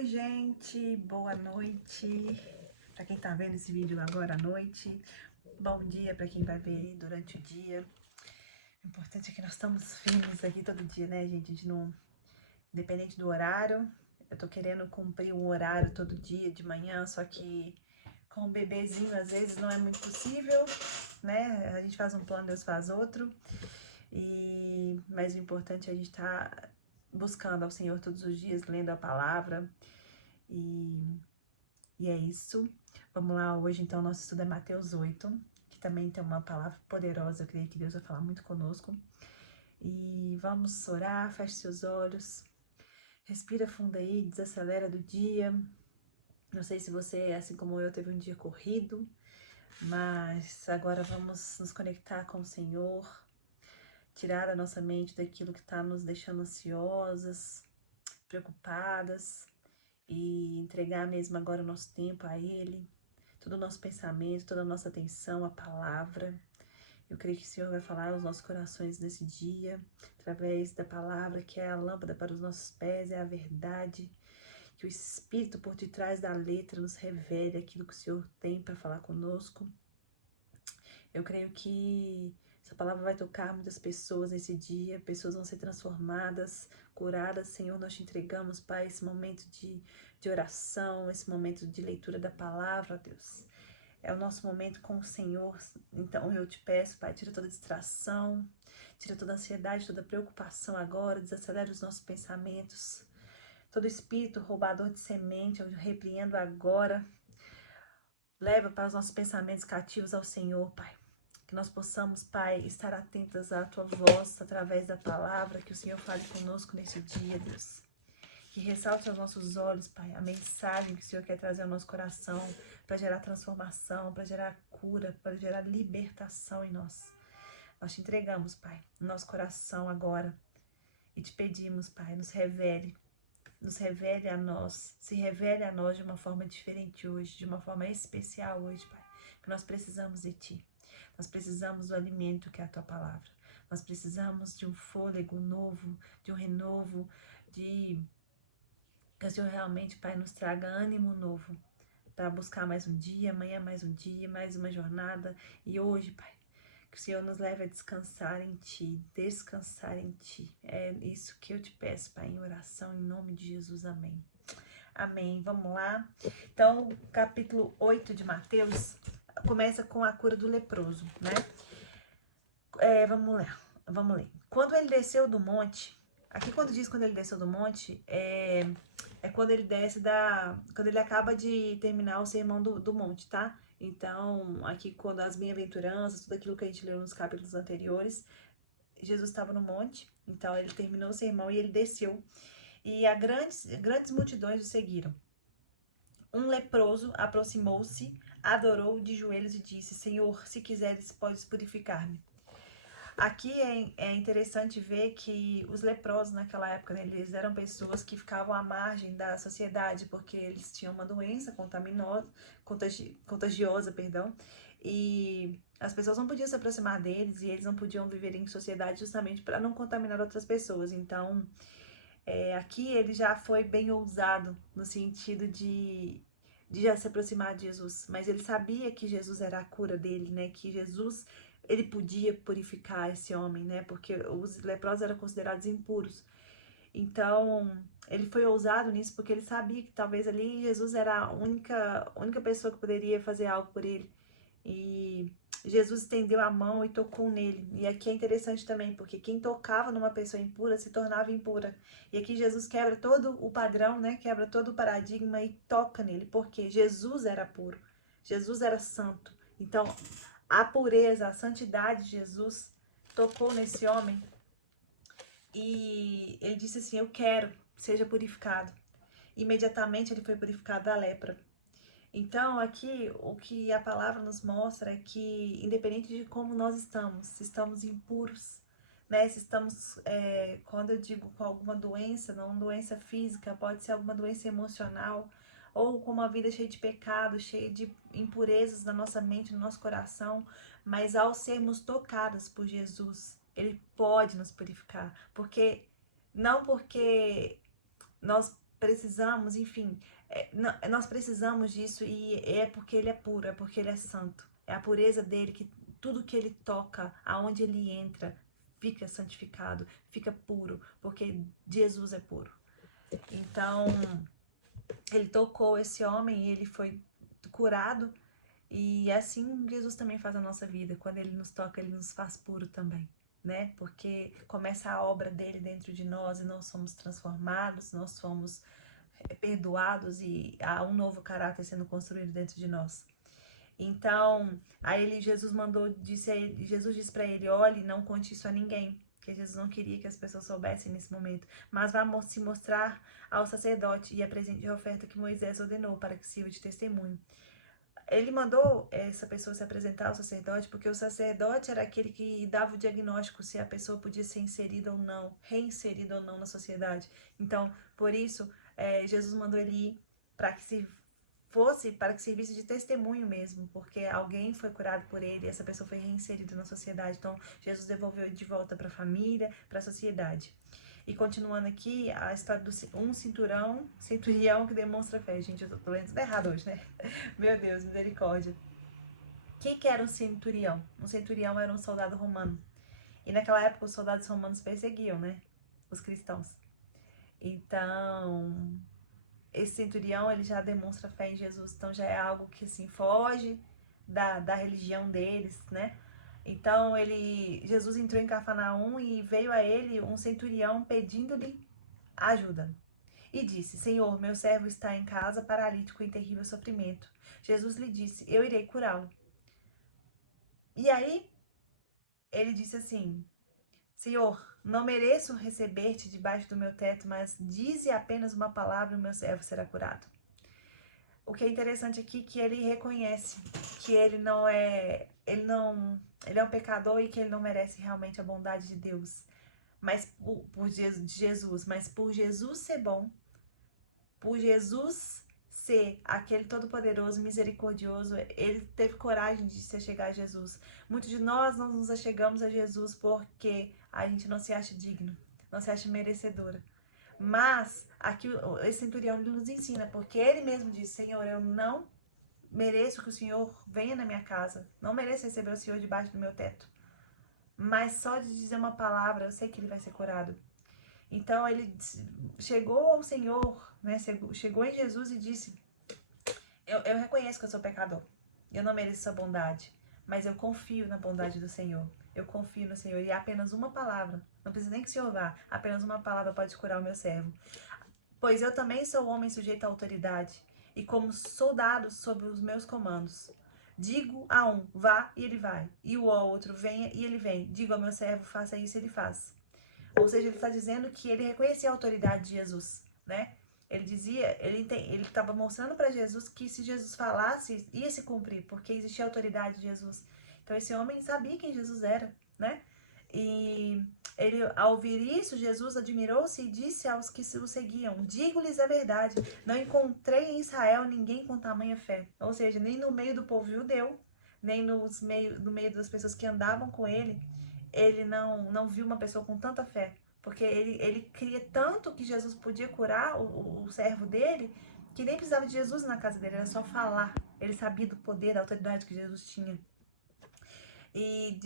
Oi, gente, boa noite para quem tá vendo esse vídeo agora à noite. Bom dia para quem vai ver durante o dia. O importante é que nós estamos firmes aqui todo dia, né, gente? A gente não, independente do horário, eu tô querendo cumprir um horário todo dia de manhã, só que com o bebezinho às vezes não é muito possível, né? A gente faz um plano, Deus faz outro. Mas o importante é a gente estar buscando ao Senhor todos os dias, lendo a palavra. E é isso. Vamos lá, hoje então nosso estudo é Mateus 8, que também tem uma palavra poderosa. Eu creio que Deus vai falar muito conosco. E vamos orar, feche seus olhos, respira fundo aí, desacelera do dia. Não sei se você, assim como eu, teve um dia corrido, mas agora vamos nos conectar com o Senhor, tirar a nossa mente daquilo que está nos deixando ansiosas, preocupadas, e entregar mesmo agora o nosso tempo a Ele, todo o nosso pensamento, toda a nossa atenção, a palavra. Eu creio que o Senhor vai falar aos nossos corações nesse dia, através da palavra, que é a lâmpada para os nossos pés, é a verdade, que o Espírito por detrás da letra nos revele aquilo que o Senhor tem para falar conosco. Eu creio que essa palavra vai tocar muitas pessoas nesse dia, pessoas vão ser transformadas, curadas. Senhor, nós te entregamos, Pai, esse momento de oração, esse momento de leitura da palavra, ó Deus. É o nosso momento com o Senhor. Então eu te peço, Pai, tira toda distração, tira toda ansiedade, toda preocupação agora, desacelera os nossos pensamentos. Todo espírito roubador de semente, eu repreendo agora. Leva para os nossos pensamentos cativos ao Senhor, Pai. Que nós possamos, Pai, estar atentas à Tua voz, através da palavra, que o Senhor fale conosco nesse dia, Deus. Que ressalte aos nossos olhos, Pai, a mensagem que o Senhor quer trazer ao nosso coração, para gerar transformação, para gerar cura, para gerar libertação em nós. Nós te entregamos, Pai, o nosso coração agora e te pedimos, Pai, nos revele a nós, se revele a nós de uma forma diferente hoje, de uma forma especial hoje, Pai, que nós precisamos de Ti. Nós precisamos do alimento que é a Tua palavra. Nós precisamos de um fôlego novo, de um renovo, que o Senhor realmente, Pai, nos traga ânimo novo para buscar mais um dia, amanhã mais um dia, mais uma jornada. E hoje, Pai, que o Senhor nos leve a descansar em Ti, descansar em Ti. É isso que eu te peço, Pai, em oração, em nome de Jesus. Amém. Amém. Vamos lá. Então, capítulo 8 de Mateus começa com a cura do leproso, né? Vamos ler. Quando ele desceu do monte, aqui quando diz quando ele desceu do monte, é quando ele desce quando ele acaba de terminar o sermão do monte, tá? Então, aqui quando as bem-aventuranças, tudo aquilo que a gente leu nos capítulos anteriores, Jesus estava no monte, então ele terminou o sermão e ele desceu. E grandes multidões o seguiram. Um leproso aproximou-se, adorou de joelhos e disse: Senhor, se quiseres, podes purificar-me. Aqui é interessante ver que os leprosos naquela época, né, eles eram pessoas que ficavam à margem da sociedade, porque eles tinham uma doença contagiosa, e as pessoas não podiam se aproximar deles, e eles não podiam viver em sociedade justamente para não contaminar outras pessoas. Então, aqui ele já foi bem ousado no sentido de já se aproximar de Jesus, mas ele sabia que Jesus era a cura dele, né, que Jesus ele podia purificar esse homem, né? Porque os leprosos eram considerados impuros. Então, ele foi ousado nisso porque ele sabia que talvez ali Jesus era a única pessoa que poderia fazer algo por ele. E Jesus estendeu a mão e tocou nele. E aqui é interessante também, porque quem tocava numa pessoa impura se tornava impura. E aqui Jesus quebra todo o padrão, né? Quebra todo o paradigma e toca nele, porque Jesus era puro. Jesus era santo. Então, a pureza, a santidade de Jesus tocou nesse homem e ele disse assim: eu quero, seja purificado. Imediatamente ele foi purificado da lepra. Então aqui o que a palavra nos mostra é que independente de como nós estamos, se estamos impuros, né, se estamos, quando eu digo com alguma doença, não doença física, pode ser alguma doença emocional, ou com uma vida cheia de pecado, cheia de impurezas na nossa mente, no nosso coração, mas ao sermos tocados por Jesus, Ele pode nos purificar, porque não porque nós precisamos, enfim, nós precisamos disso e é porque ele é puro, é porque ele é santo. É a pureza dele que tudo que ele toca, aonde ele entra, fica santificado, fica puro, porque Jesus é puro. Então, ele tocou esse homem e ele foi curado. E assim Jesus também faz a nossa vida. Quando ele nos toca, ele nos faz puro também, né? Porque começa a obra dele dentro de nós e nós somos transformados, nós somos perdoados e há um novo caráter sendo construído dentro de nós. Então, aí Jesus disse para ele, olhe, não conte isso a ninguém, porque Jesus não queria que as pessoas soubessem nesse momento, mas vá se mostrar ao sacerdote e apresente a oferta que Moisés ordenou para que sirva de testemunho. Ele mandou essa pessoa se apresentar ao sacerdote, porque o sacerdote era aquele que dava o diagnóstico se a pessoa podia ser inserida ou não, reinserida ou não na sociedade. Então, por isso, Jesus mandou ele ir para que servisse de testemunho mesmo, porque alguém foi curado por ele e essa pessoa foi reinserida na sociedade. Então, Jesus devolveu ele de volta para a família, para a sociedade. E continuando aqui, a história do centurião que demonstra fé. Gente, eu tô lendo tudo errado hoje, né? Meu Deus, misericórdia. O que era um centurião? Um centurião era um soldado romano. E naquela época os soldados romanos perseguiam, né? Os cristãos. Então, esse centurião, ele já demonstra fé em Jesus. Então já é algo que, assim, foge da religião deles, né? Então, Jesus entrou em Cafarnaum e veio a ele um centurião pedindo-lhe ajuda. E disse, Senhor, meu servo está em casa, paralítico em terrível sofrimento. Jesus lhe disse, eu irei curá-lo. E aí, ele disse assim, Senhor, não mereço receber-te debaixo do meu teto, mas dize apenas uma palavra e o meu servo será curado. O que é interessante aqui é que ele reconhece que ele é um pecador e que ele não merece realmente a bondade de Deus, mas por Jesus, mas por Jesus ser bom, por Jesus ser aquele todo-poderoso, misericordioso, ele teve coragem de se achegar a Jesus. Muitos de nós não nos achegamos a Jesus porque a gente não se acha digno, não se acha merecedora. Mas aqui esse centurião nos ensina, porque ele mesmo diz, Senhor, eu não mereço que o Senhor venha na minha casa, não mereço receber o Senhor debaixo do meu teto. Mas só de dizer uma palavra, eu sei que ele vai ser curado. Então ele chegou ao Senhor, né? Chegou em Jesus e disse, eu reconheço que eu sou pecador, eu não mereço sua bondade, mas eu confio na bondade do Senhor. Eu confio no Senhor e apenas uma palavra, não precisa nem que o Senhor vá, apenas uma palavra pode curar o meu servo. Pois eu também sou homem sujeito à autoridade e como soldado sobre os meus comandos. Digo a um, vá e ele vai, e o outro, venha e ele vem. Digo ao meu servo, faça isso e ele faz. Ou seja, ele está dizendo que ele reconhecia a autoridade de Jesus, né? Ele dizia, ele estava mostrando para Jesus que se Jesus falasse, ia se cumprir, porque existia a autoridade de Jesus. Então esse homem sabia quem Jesus era, né? E ele, ao ouvir isso, Jesus admirou-se e disse aos que o seguiam, digo-lhes a verdade, não encontrei em Israel ninguém com tamanha fé. Ou seja, nem no meio do povo judeu, nem no meio das pessoas que andavam com ele não viu uma pessoa com tanta fé. Porque ele cria tanto que Jesus podia curar o servo dele, que nem precisava de Jesus na casa dele, era só falar. Ele sabia do poder, da autoridade que Jesus tinha. E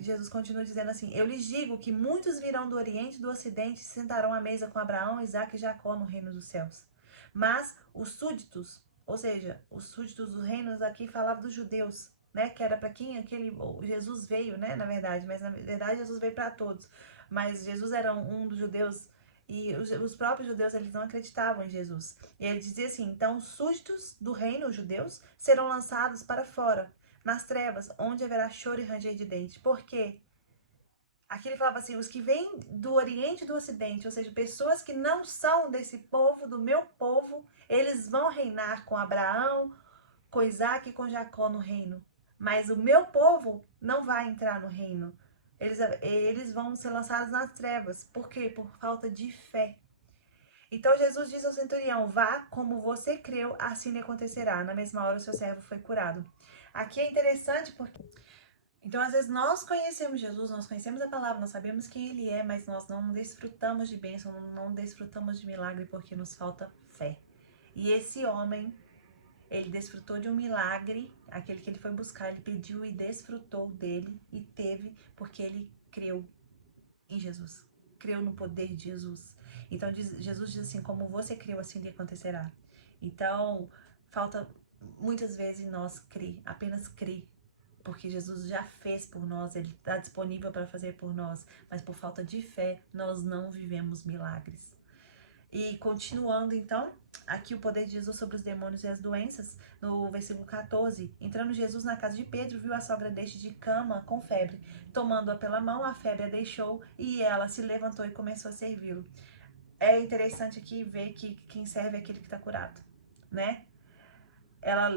Jesus continua dizendo assim, eu lhes digo que muitos virão do Oriente e do Ocidente e se sentarão à mesa com Abraão, Isaque e Jacó no reino dos céus. Mas os súditos, ou seja, os súditos dos reinos aqui falavam dos judeus, né, que era para quem Jesus veio, né, na verdade, mas na verdade Jesus veio para todos. Mas Jesus era um dos judeus e os próprios judeus eles não acreditavam em Jesus. E ele dizia assim, então os súditos do reino, os judeus, serão lançados para fora, nas trevas, onde haverá choro e ranger de dentes. Por quê? Aqui ele falava assim, os que vêm do Oriente e do Ocidente, ou seja, pessoas que não são desse povo, do meu povo, eles vão reinar com Abraão, com Isaac e com Jacó no reino. Mas o meu povo não vai entrar no reino. Eles vão ser lançados nas trevas. Por quê? Por falta de fé. Então Jesus disse ao centurião, vá, como você creu, assim lhe acontecerá. Na mesma hora o seu servo foi curado. Aqui é interessante porque Então, às vezes, nós conhecemos Jesus, nós conhecemos a palavra, nós sabemos quem Ele é, mas nós não desfrutamos de bênção, não desfrutamos de milagre porque nos falta fé. E esse homem, ele desfrutou de um milagre, aquele que ele foi buscar, ele pediu e desfrutou dele e teve, porque ele creu em Jesus, creu no poder de Jesus. Então, Jesus diz assim, como você creu, assim lhe acontecerá. Então, falta muitas vezes nós crer, apenas crer, porque Jesus já fez por nós, Ele está disponível para fazer por nós, mas por falta de fé, nós não vivemos milagres. E continuando então, aqui o poder de Jesus sobre os demônios e as doenças, no versículo 14, entrando Jesus na casa de Pedro, viu a sogra deste de cama com febre. Tomando-a pela mão, a febre a deixou e ela se levantou e começou a servi-lo. É interessante aqui ver que quem serve é aquele que está curado, né? Ela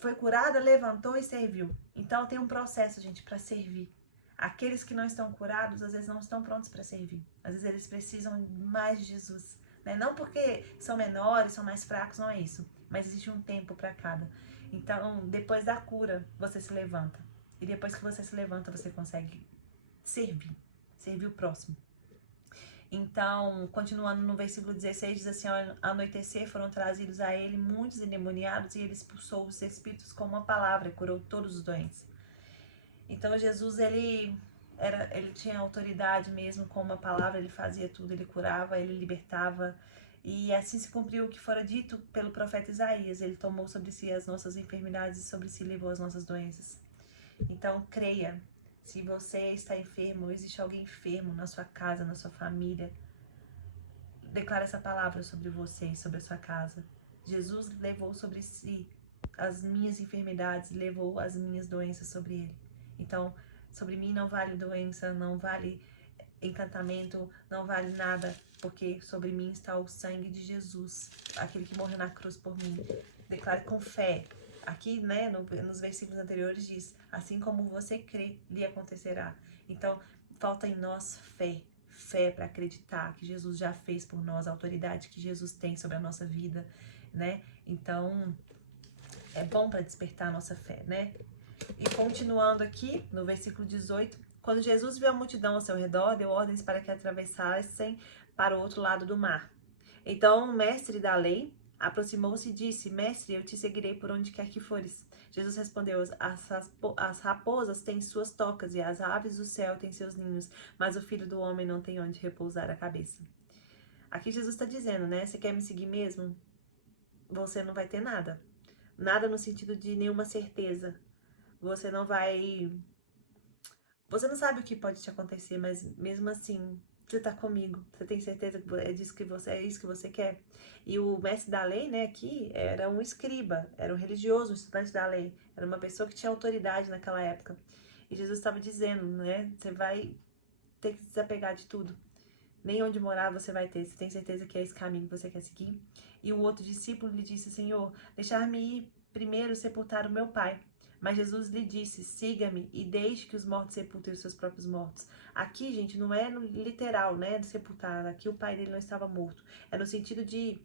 foi curada, levantou e serviu. Então tem um processo, gente, para servir. Aqueles que não estão curados, às vezes não estão prontos para servir. Às vezes eles precisam mais de Jesus, né? Não porque são menores, são mais fracos, não é isso. Mas existe um tempo para cada. Então, depois da cura, você se levanta. E depois que você se levanta, você consegue servir. Servir o próximo. Então, continuando no versículo 16, diz assim, ao anoitecer foram trazidos a ele muitos endemoniados e ele expulsou os espíritos com uma palavra e curou todos os doentes. Então, Jesus, ele tinha autoridade mesmo com uma palavra, ele fazia tudo, ele curava, ele libertava. E assim se cumpriu o que fora dito pelo profeta Isaías, ele tomou sobre si as nossas enfermidades e sobre si levou as nossas doenças. Então, creia. Se você está enfermo, ou existe alguém enfermo na sua casa, na sua família, declara essa palavra sobre você, sobre a sua casa. Jesus levou sobre si as minhas enfermidades, levou as minhas doenças sobre ele. Então, sobre mim não vale doença, não vale encantamento, não vale nada, porque sobre mim está o sangue de Jesus, aquele que morreu na cruz por mim. Declare com fé. Aqui, né, nos versículos anteriores diz, assim como você crê, lhe acontecerá. Então, falta em nós fé. Fé para acreditar que Jesus já fez por nós, a autoridade que Jesus tem sobre a nossa vida, né? Então, é bom para despertar a nossa fé, né? E continuando aqui, no versículo 18, quando Jesus viu a multidão ao seu redor, deu ordens para que atravessassem para o outro lado do mar. Então o mestre da lei aproximou-se e disse, mestre, eu te seguirei por onde quer que fores. Jesus respondeu, as raposas têm suas tocas e as aves do céu têm seus ninhos, mas o filho do homem não tem onde repousar a cabeça. Aqui Jesus está dizendo, né, você quer me seguir mesmo? Você não vai ter nada. Nada no sentido de nenhuma certeza. Você não vai... Você não sabe o que pode te acontecer, mas mesmo assim, você tá comigo. Você tem certeza que é isso que você quer? E o mestre da lei, né, aqui, era um escriba, era um religioso, um estudante da lei. Era uma pessoa que tinha autoridade naquela época. E Jesus estava dizendo, né, você vai ter que se desapegar de tudo. Nem onde morar você vai ter. Você tem certeza que é esse caminho que você quer seguir? E o outro discípulo lhe disse, Senhor, deixar-me ir primeiro sepultar o meu pai. Mas Jesus lhe disse, siga-me e deixe que os mortos sepultem os seus próprios mortos. Aqui, gente, não é no literal, né, de sepultar. Aqui o pai dele não estava morto. É no sentido de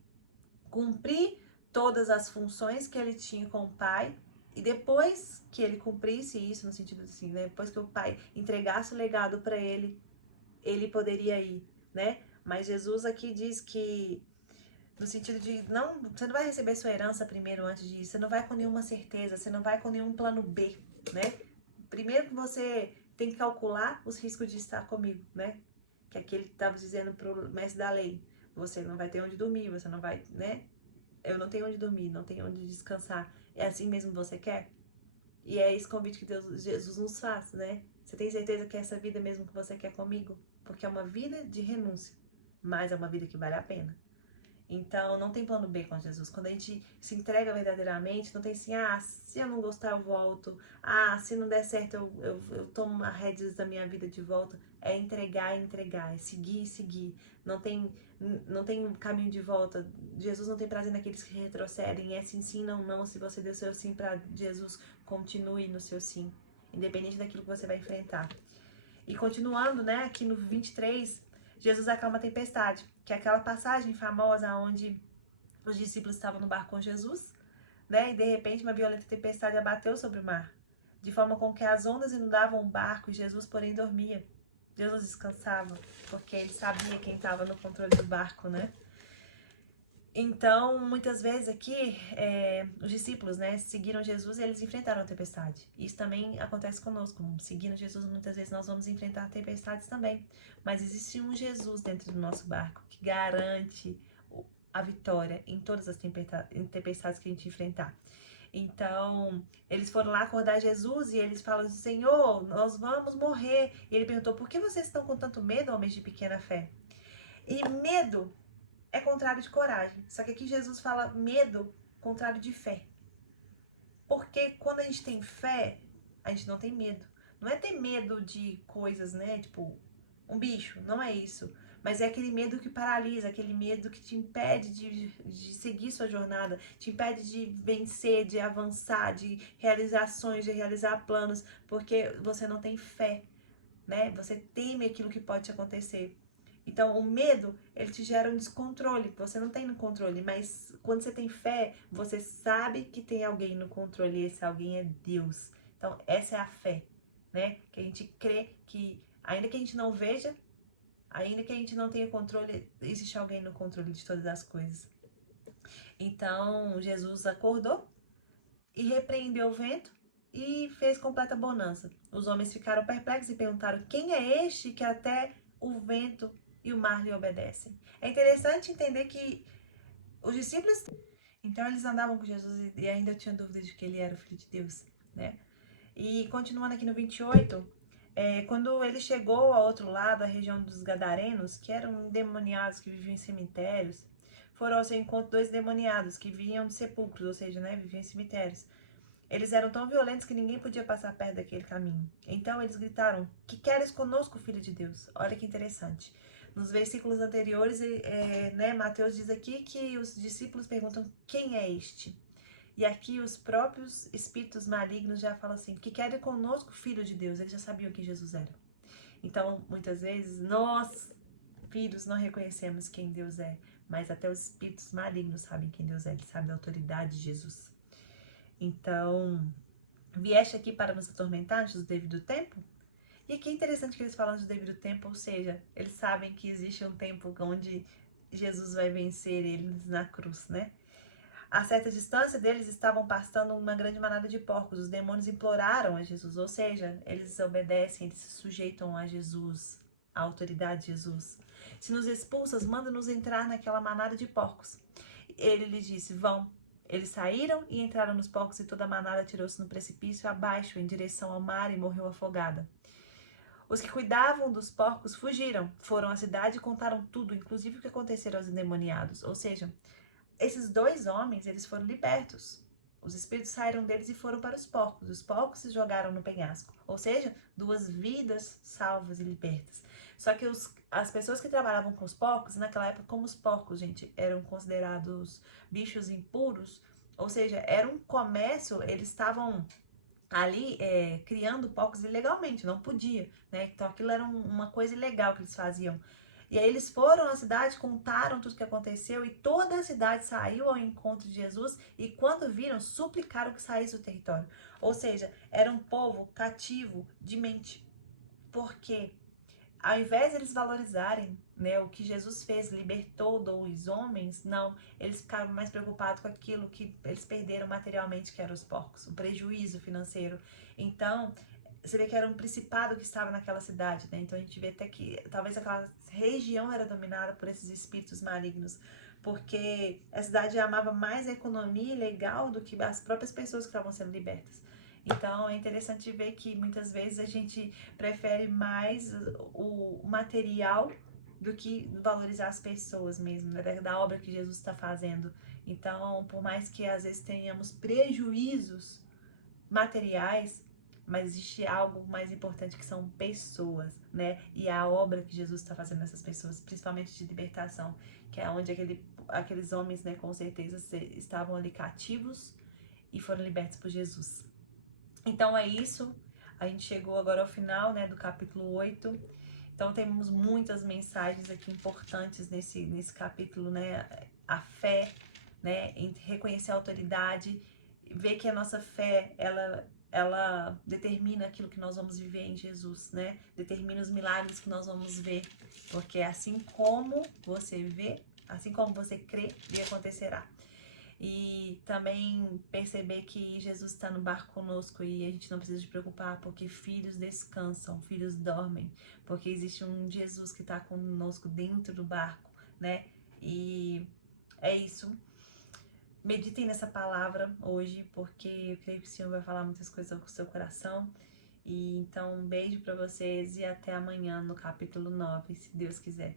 cumprir todas as funções que ele tinha com o pai. E depois que ele cumprisse isso, no sentido assim, né, depois que o pai entregasse o legado para ele, ele poderia ir, né? Mas Jesus aqui diz que no sentido de, não, você não vai receber sua herança primeiro antes disso, você não vai com nenhuma certeza, você não vai com nenhum plano B, né? Primeiro que você tem que calcular os riscos de estar comigo, né? Que é aquele que estava dizendo pro mestre da lei, você não vai ter onde dormir, você não vai, né? Eu não tenho onde dormir, não tenho onde descansar. É assim mesmo que você quer? E é esse convite que Jesus nos faz, né? Você tem certeza que é essa vida mesmo que você quer comigo? Porque é uma vida de renúncia, mas é uma vida que vale a pena. Então, não tem plano B com Jesus. Quando a gente se entrega verdadeiramente, não tem assim, ah, se eu não gostar, eu volto. Ah, se não der certo, eu tomo as rédeas da minha vida de volta. É entregar, é seguir, seguir. Não tem caminho de volta. Jesus não tem prazer naqueles que retrocedem. É sim, sim, não, não. Se você deu seu sim para Jesus, continue no seu sim. Independente daquilo que você vai enfrentar. E continuando, né, aqui no 23, Jesus acalma a tempestade, que é aquela passagem famosa onde os discípulos estavam no barco com Jesus, né, e de repente uma violenta tempestade abateu sobre o mar. de forma com que as ondas inundavam o barco e Jesus, porém, dormia. Jesus descansava, porque ele sabia quem estava no controle do barco, né? Então, muitas vezes aqui, os discípulos, né, seguiram Jesus e eles enfrentaram a tempestade. Isso também acontece conosco. Seguindo Jesus, muitas vezes nós vamos enfrentar tempestades também. Mas existe um Jesus dentro do nosso barco que garante a vitória em todas as tempestades que a gente enfrentar. Então, eles foram lá acordar Jesus e eles falam: Senhor, nós vamos morrer. E ele perguntou: por que vocês estão com tanto medo, homens de pequena fé? E medo é contrário de coragem. Só que aqui Jesus fala medo contrário de fé. Porque quando a gente tem fé, a gente não tem medo. Não é ter medo de coisas, né? Tipo, um bicho, não é isso. Mas é aquele medo que paralisa, aquele medo que te impede de seguir sua jornada, te impede de vencer, de avançar, de realizar sonhos, de realizar planos, porque você não tem fé, né? Você teme aquilo que pode acontecer. Então, o medo, ele te gera um descontrole. Você não tem no controle, mas quando você tem fé, você sabe que tem alguém no controle e esse alguém é Deus. Então, essa é a fé, né? Que a gente crê que, ainda que a gente não veja, ainda que a gente não tenha controle, existe alguém no controle de todas as coisas. Então, Jesus acordou e repreendeu o vento e fez completa bonança. Os homens ficaram perplexos e perguntaram: quem é este que até o vento e o mar lhe obedecem? É interessante entender que os discípulos, então eles andavam com Jesus e ainda tinham dúvidas de que ele era o Filho de Deus, né? E continuando aqui no 28, quando ele chegou ao outro lado, a região dos Gadarenos, que eram endemoniados que viviam em cemitérios, foram ao seu encontro dois endemoniados que vinham de sepulcros, ou seja, né, viviam em cemitérios. Eles eram tão violentos que ninguém podia passar perto daquele caminho. Então eles gritaram: que queres conosco, Filho de Deus? Olha que interessante. Nos versículos anteriores, Mateus diz aqui que os discípulos perguntam: quem é este? E aqui os próprios espíritos malignos já falam assim: que querem conosco, Filho de Deus? Eles já sabiam que Jesus era. Então, muitas vezes, nós, filhos, não reconhecemos quem Deus é, mas até os espíritos malignos sabem quem Deus é, eles sabem da autoridade de Jesus. Então, vieste aqui para nos atormentar antes do devido tempo? E aqui é interessante que eles falam do devido tempo, ou seja, eles sabem que existe um tempo onde Jesus vai vencer eles na cruz, né? A certa distância deles estavam pastando uma grande manada de porcos. Os demônios imploraram a Jesus, ou seja, eles obedecem, eles se sujeitam a Jesus, à autoridade de Jesus. Se nos expulsas, manda-nos entrar naquela manada de porcos. Ele lhes disse: vão. Eles saíram e entraram nos porcos e toda a manada tirou-se no precipício abaixo, em direção ao mar, e morreu afogada. Os que cuidavam dos porcos fugiram, foram à cidade e contaram tudo, inclusive o que acontecera aos endemoniados. Ou seja, esses dois homens, eles foram libertos. Os espíritos saíram deles e foram para os porcos. Os porcos se jogaram no penhasco. Ou seja, duas vidas salvas e libertas. Só que as pessoas que trabalhavam com os porcos, naquela época, como os porcos, gente, eram considerados bichos impuros, ou seja, era um comércio, eles estavam ali criando porcos ilegalmente, não podia, né? Então aquilo era uma coisa ilegal que eles faziam. E aí eles foram à cidade, contaram tudo o que aconteceu e toda a cidade saiu ao encontro de Jesus e quando viram, suplicaram que saísse do território. Ou seja, era um povo cativo de mente. Porque ao invés de eles valorizarem, né, o que Jesus fez, libertou dois homens, não, eles ficaram mais preocupados com aquilo que eles perderam materialmente, que eram os porcos, o prejuízo financeiro. Então, você vê que era um principado que estava naquela cidade, né? Então a gente vê até que talvez aquela região era dominada por esses espíritos malignos, porque a cidade amava mais a economia legal do que as próprias pessoas que estavam sendo libertas. Então é interessante ver que muitas vezes a gente prefere mais o material do que valorizar as pessoas mesmo, né? Da obra que Jesus está fazendo. Então, por mais que às vezes tenhamos prejuízos materiais, mas existe algo mais importante que são pessoas, né? E a obra que Jesus está fazendo nessas pessoas, principalmente de libertação, que é onde aqueles homens, né, com certeza estavam ali cativos e foram libertos por Jesus. Então é isso, a gente chegou agora ao final, né, do capítulo 8. Então temos muitas mensagens aqui importantes nesse capítulo, né? A fé, né, em reconhecer a autoridade, ver que a nossa fé, ela ela determina aquilo que nós vamos viver em Jesus, né? Determina os milagres que nós vamos ver, porque assim como você vê, assim como você crê, ele acontecerá. E também perceber que Jesus está no barco conosco e a gente não precisa se preocupar, porque filhos descansam, filhos dormem, porque existe um Jesus que está conosco dentro do barco, né? E é isso. Meditem nessa palavra hoje, porque eu creio que o Senhor vai falar muitas coisas com o seu coração. E então, um beijo para vocês e até amanhã no capítulo 9, se Deus quiser.